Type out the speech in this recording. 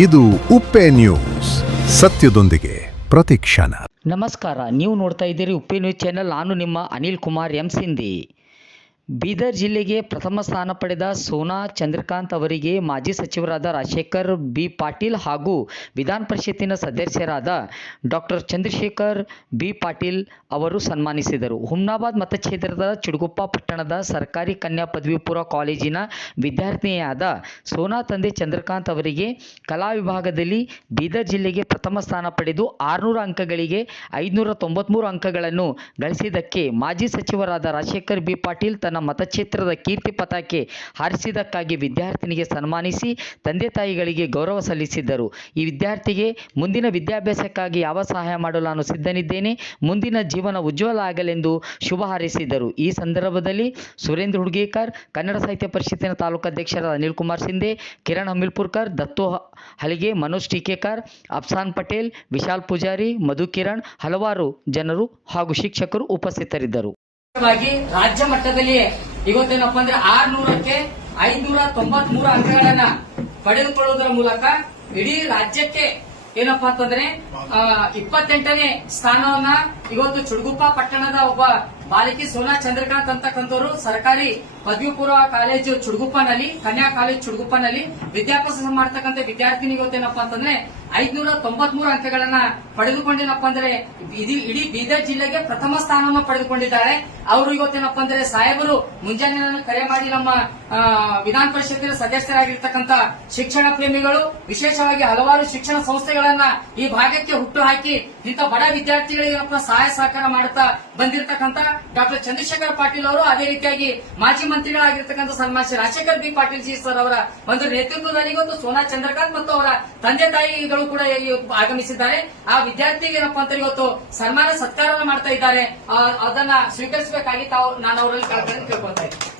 ಇದು ಉಪ್ಪೆ ನ್ಯೂಸ್, ಸತ್ಯದೊಂದಿಗೆ ಪ್ರತಿಕ್ಷಣ. ನಮಸ್ಕಾರ, ನೀವು ನೋಡ್ತಾ ಇದ್ದೀರಿ ಉಪ್ಪೆ ನ್ಯೂಸ್ ಚಾನೆಲ್. ನಾನು ನಿಮ್ಮ ಅನಿಲ್ ಕುಮಾರ್ ಎಂ ಸಿಂಧಿ. ಬೀದರ್ ಜಿಲ್ಲೆಗೆ ಪ್ರಥಮ ಸ್ಥಾನ ಪಡೆದ ಸೋನಾ ಚಂದ್ರಕಾಂತ್ ಅವರಿಗೆ ಮಾಜಿ ಸಚಿವರಾದ ರಾಜಶೇಖರ್ ಬಿ ಪಾಟೀಲ್ ಹಾಗೂ ವಿಧಾನ ಪರಿಷತ್ತಿನ ಸದಸ್ಯರಾದ ಡಾಕ್ಟರ್ ಚಂದ್ರಶೇಖರ್ ಬಿ ಪಾಟೀಲ್ ಅವರು ಸನ್ಮಾನಿಸಿದರು. ಹುಮ್ನಾಬಾದ್ ಮತಕ್ಷೇತ್ರದ ಚಿಡುಗುಪ್ಪ ಪಟ್ಟಣದ ಸರ್ಕಾರಿ ಕನ್ಯಾ ಪದವಿ ಪೂರ್ವ ಕಾಲೇಜಿನ ವಿದ್ಯಾರ್ಥಿನಿಯಾದ ಸೋನಾ ತಂದೆ ಚಂದ್ರಕಾಂತ್ ಅವರಿಗೆ ಕಲಾ ವಿಭಾಗದಲ್ಲಿ ಬೀದರ್ ಜಿಲ್ಲೆಗೆ ಪ್ರಥಮ ಸ್ಥಾನ ಪಡೆದು 600 ಅಂಕಗಳಿಗೆ 593 ಅಂಕಗಳನ್ನು ಗಳಿಸಿದ್ದಕ್ಕೆ ಮಾಜಿ ಸಚಿವರಾದ ರಾಜಶೇಖರ್ ಬಿ ಪಾಟೀಲ್ ತನ್ನ ಮತಕ್ಷೇತ್ರದ ಕೀರ್ತಿ ಪತಾಕೆ ಹಾರಿಸಿದ್ದಕ್ಕಾಗಿ ವಿದ್ಯಾರ್ಥಿನಿಗೆ ಸನ್ಮಾನಿಸಿ ತಂದೆ ತಾಯಿಗಳಿಗೆ ಗೌರವ ಸಲ್ಲಿಸಿದ್ದರು. ಈ ವಿದ್ಯಾರ್ಥಿಗೆ ಮುಂದಿನ ವಿದ್ಯಾಭ್ಯಾಸಕ್ಕಾಗಿ ಯಾವ ಸಹಾಯ ಮಾಡಲು ನಾನು ಸಿದ್ಧನಿದ್ದೇನೆ, ಮುಂದಿನ ಜೀವನ ಉಜ್ವಲ ಆಗಲೆಂದು ಶುಭ ಹಾರೈಸಿದರು. ಈ ಸಂದರ್ಭದಲ್ಲಿ ಸುರೇಂದ್ರ ಹುಡ್ಗೇಕರ್, ಕನ್ನಡ ಸಾಹಿತ್ಯ ಪರಿಷತ್ತಿನ ತಾಲೂಕು ಅಧ್ಯಕ್ಷರಾದ ಅನಿಲ್ ಕುಮಾರ್ ಸಿಂಧೆ, ಕಿರಣ್ ಹಮಿಲ್ಪುರ್ಕರ್, ದತ್ತು ಹಲಿಗೆ, ಮನೋಜ್ ಟೀಕೇಕರ್, ಅಫ್ಸಾನ್ ಪಟೇಲ್, ವಿಶಾಲ್ ಪೂಜಾರಿ, ಮಧು ಕಿರಣ್, ಹಲವಾರು ಜನರು ಹಾಗೂ ಶಿಕ್ಷಕರು ಉಪಸ್ಥಿತರಿದ್ದರು. ರಾಜ್ಯ ಮಟ್ಟದಲ್ಲಿ ಇವತ್ತೇನಪ್ಪ ಅಂದ್ರೆ 600ಕ್ಕೆ 593 ಅಂಕಗಳನ್ನ ಪಡೆದುಕೊಳ್ಳುವುದರ ಮೂಲಕ ಇಡೀ ರಾಜ್ಯಕ್ಕೆ ಏನಪ್ಪಾ ಅಂತಂದ್ರೆ 28ನೇ ಸ್ಥಾನವನ್ನ ಇವತ್ತು ಚುಡುಗುಪ್ಪ ಪಟ್ಟಣದ ಒಬ್ಬ ಬಾಲಕಿ ಸೋನಾ ಚಂದ್ರಕಾಂತ್ ಅಂತಕ್ಕಂಥವ್ರು ಸರ್ಕಾರಿ ಪದವಿ ಪೂರ್ವ ಕಾಲೇಜು ಚುಡುಗುಪ್ಪನಲ್ಲಿ, ಕನ್ಯಾ ಕಾಲೇಜು ಚುಡುಗುಪ್ಪನಲ್ಲಿ ವಿದ್ಯಾಭ್ಯಾಸ ಮಾಡ್ತಕ್ಕಂಥ ವಿದ್ಯಾರ್ಥಿನಿ ಇವತ್ತೇನಪ್ಪಾ ಅಂತಂದ್ರೆ 593 ಅಂಕಗಳನ್ನ ಪಡೆದುಕೊಂಡೇನಪ್ಪ ಅಂದ್ರೆ ಇಡೀ ಬೀದರ್ ಜಿಲ್ಲೆಗೆ ಪ್ರಥಮ ಸ್ಥಾನವನ್ನು ಪಡೆದುಕೊಂಡಿದ್ದಾರೆ. ಅವರು ಇವತ್ತೇನಪ್ಪ ಅಂದ್ರೆ ಸಾಹೇಬರು ಮುಂಜಾನೆ ಕರೆ ಮಾಡಿ ನಮ್ಮ ವಿಧಾನ ಪರಿಷತ್ತಿನ ಸದಸ್ಯರಾಗಿರ್ತಕ್ಕಂಥ ಶಿಕ್ಷಣ ಪ್ರೇಮಿಗಳು, ವಿಶೇಷವಾಗಿ ಹಲವಾರು ಶಿಕ್ಷಣ ಸಂಸ್ಥೆಗಳನ್ನ ಈ ಭಾಗಕ್ಕೆ ಹುಟ್ಟು ಹಾಕಿ ಇಂಥ ಬಡ ವಿದ್ಯಾರ್ಥಿಗಳಿಗೆ ಸಹಾಯ ಸಹಕಾರ ಮಾಡುತ್ತಾ ಬಂದಿರತಕ್ಕಂಥ ಡಾಕ್ಟರ್ ಚಂದ್ರಶೇಖರ್ ಪಾಟೀಲ್ ಅವರು, ಅದೇ ರೀತಿಯಾಗಿ ಮಾಜಿ ಮಂತ್ರಿಗಳಾಗಿರ್ತಕ್ಕಂಥ ಸನ್ಮಾನ್ಯ ರಾಜಶೇಖರ್ ಬಿ ಪಾಟೀಲ್ ಜಿ ಸರ್ ಅವರ ಒಂದು ನೇತೃತ್ವದಲ್ಲಿ ಇವತ್ತು ಸೋನಾ ಚಂದ್ರಕಾಂತ್ ಮತ್ತು ಅವರ ತಂದೆ ತಾಯಿಗಳು ಕೂಡ ಆಗಮಿಸಿದ್ದಾರೆ. ಆ ವಿದ್ಯಾರ್ಥಿಗೆ ಏನಪ್ಪಾ ಅಂತ ಇವತ್ತು ಸನ್ಮಾನ ಸತ್ಕಾರವನ್ನು ಮಾಡ್ತಾ ಇದ್ದಾರೆ. ಅದನ್ನ ಸ್ವೀಕರಿಸಬೇಕಾಗಿ ನಾನು ಅವರಲ್ಲಿ ಕೇಳ್ಕೊಳ್ತಾ ಇದ್ದೀನಿ.